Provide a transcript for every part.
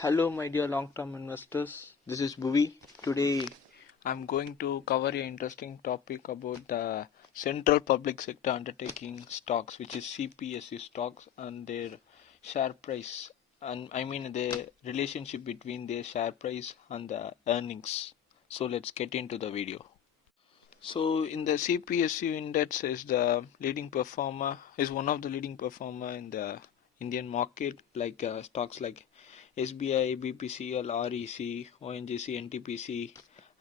Hello, my dear long-term investors. This is Bhuvi. Today, I'm going to cover an interesting topic about the central public sector undertaking stocks, which is CPSU stocks, and their share price, and I mean the relationship between their share price and the earnings. So let's get into the video. So in the CPSU index is one of the leading performer in the Indian market, like stocks like SBI, BPCL, REC, ONGC, NTPC,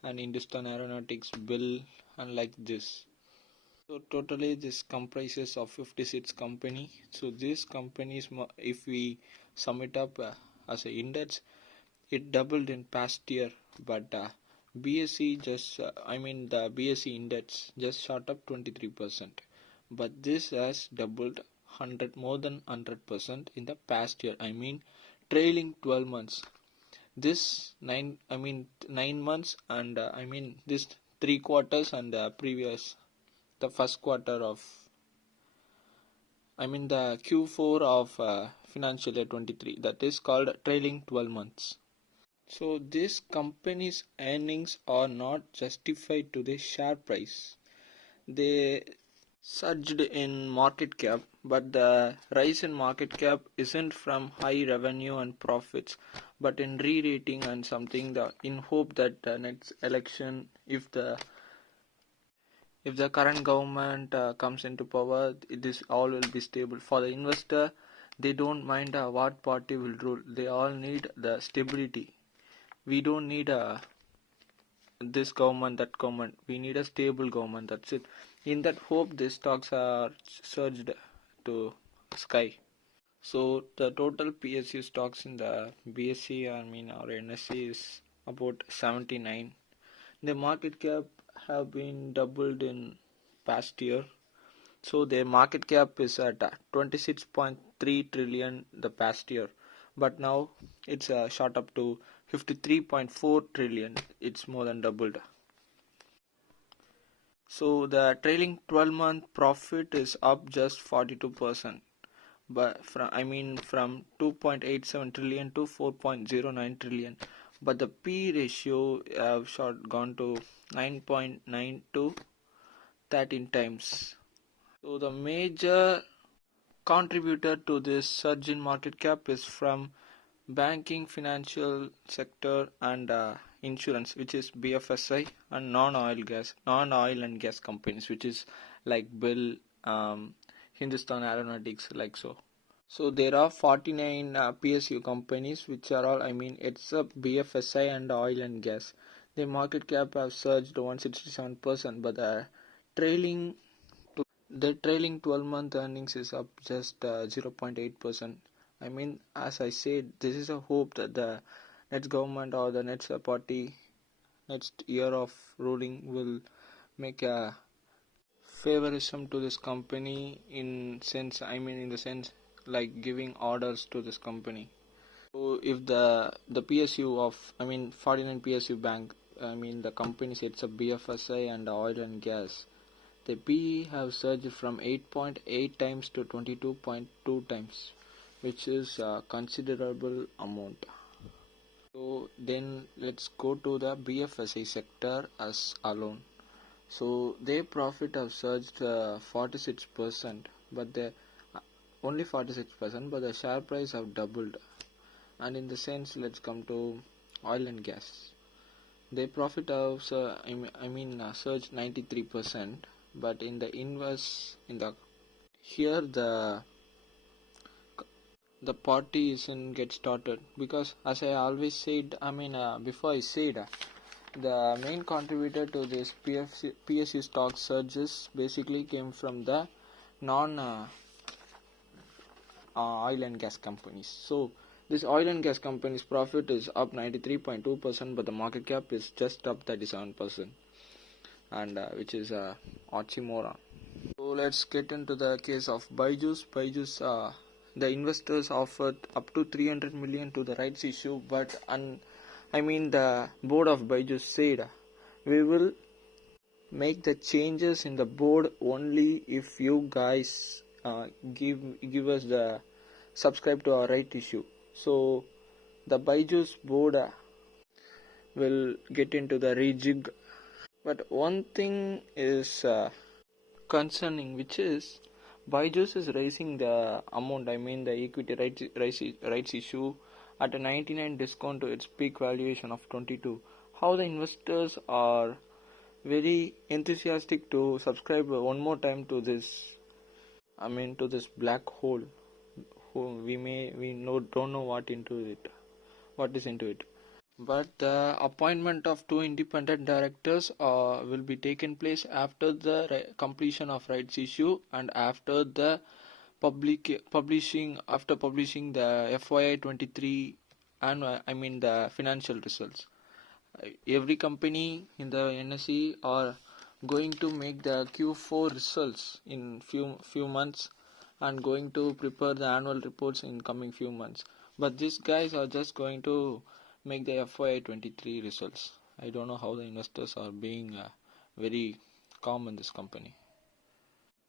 and Hindustan Aeronautics, Bill, and like this. So totally this comprises of 56 company. So these companies, if we sum it up as a index, it doubled in past year, but BSE the BSE index just shot up 23%, but this has doubled 100 more than 100% in the past year. Trailing 12 months. This 9 months, and this 3 quarters, and the first quarter of the Q4 of financial year 23, that is called trailing 12 months. So this company's earnings are not justified to the share price. They surged in market cap, but the rise in market cap isn't from high revenue and profits, but in re-rating and something in hope that the next election, if the current government comes into power, this all will be stable. For the investor, they don't mind what party will rule. They all need the stability. We don't need this government, that government. We need a stable government. That's it. In that hope, these stocks are surged to sky. So the total PSU stocks in the BSE, or NSE, is about 79. The market cap have been doubled in past year. So their market cap is at 26.3 trillion the past year, but now it's shot up to 53.4 trillion. It's more than doubled. So the trailing 12-month profit is up just 42%, but from 2.87 trillion to 4.09 trillion. But the P ratio have gone to 9.9 to 13 times. So the major contributor to this surge in market cap is from banking, financial sector, and insurance, which is BFSI, and non-oil and gas companies, which is like Bill, Hindustan Aeronautics, like so. So there are 49 PSU companies, which are all, except BFSI and oil and gas. The market cap have surged 167%, but trailing the trailing 12-month earnings is up just 0.8%. As I said, this is a hope that the next government or the next party next year of ruling will make a favorism to this company in the sense like giving orders to this company. So if the PSU of 49 PSU bank, the company sets up BFSI and oil and gas, the PE have surged from 8.8 times to 22.2 times, which is a considerable amount. So then let's go to the BFSI sector as alone. So their profit have surged 46%, but the only 46%, but the share price have doubled. And in the sense, let's come to oil and gas. Their profit have surged 93%, but in the inverse, here the party isn't get started, because as I always said, before I said, the main contributor to this PSU stock surges basically came from the non oil and gas companies. So this oil and gas companies profit is up 93.2%, but the market cap is just up 37%, and which is oxymoron. So let's get into the case of Byju's. The investors offered up to 300 million to the rights issue, but the board of Byju's said, we will make the changes in the board only if you guys give us the subscribe to our right issue. So the Byju's board will get into the rejig. But one thing is concerning, which is Byju's is raising the amount, I mean the equity rights issue at a 99 discount to its peak valuation of 22. How the investors are very enthusiastic to subscribe one more time to this, I mean to this black hole, who we don't know what is into it. But the appointment of two independent directors will be taken place after the completion of rights issue and after the publishing the FYI 23 and I mean the financial results. Every company in the NSE are going to make the Q4 results in few months and going to prepare the annual reports in coming few months. But these guys are just going to make the FY 23 results. I don't know how the investors are being very calm in this company.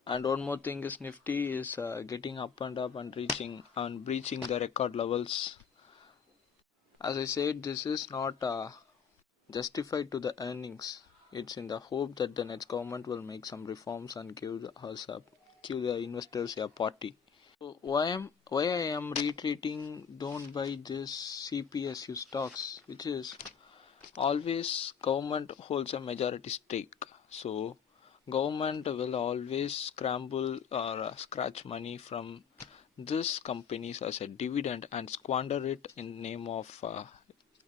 And one more thing is Nifty is getting up and reaching and breaching the record levels. As I said, this is not justified to the earnings. It's in the hope that the next government will make some reforms and give the investors a party. So why I am reiterating don't buy this CPSU stocks, which is always government holds a majority stake. So government will always scramble or scratch money from these companies as a dividend and squander it in name of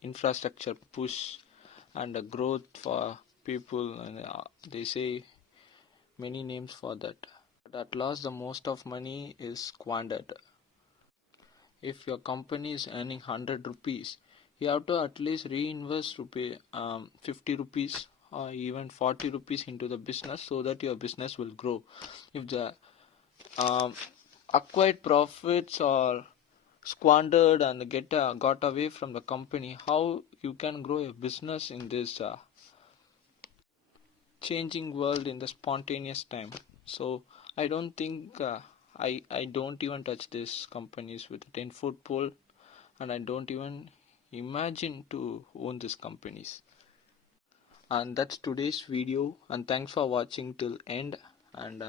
infrastructure push and growth for people, and they say many names for that. But at last the most of money is squandered. If your company is earning 100 rupees, you have to at least reinvest 50 rupees or even 40 rupees into the business so that your business will grow. If the um, acquired profits are squandered and got away from the company, how you can grow a business in this changing world in the spontaneous time? So I don't think I don't even touch these companies with a 10-foot pole, and I don't even imagine to own these companies. And that's today's video, and thanks for watching till end, and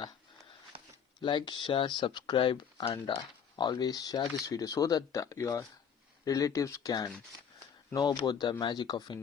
like, share, subscribe, and always share this video so that your relatives can know about the magic of investing.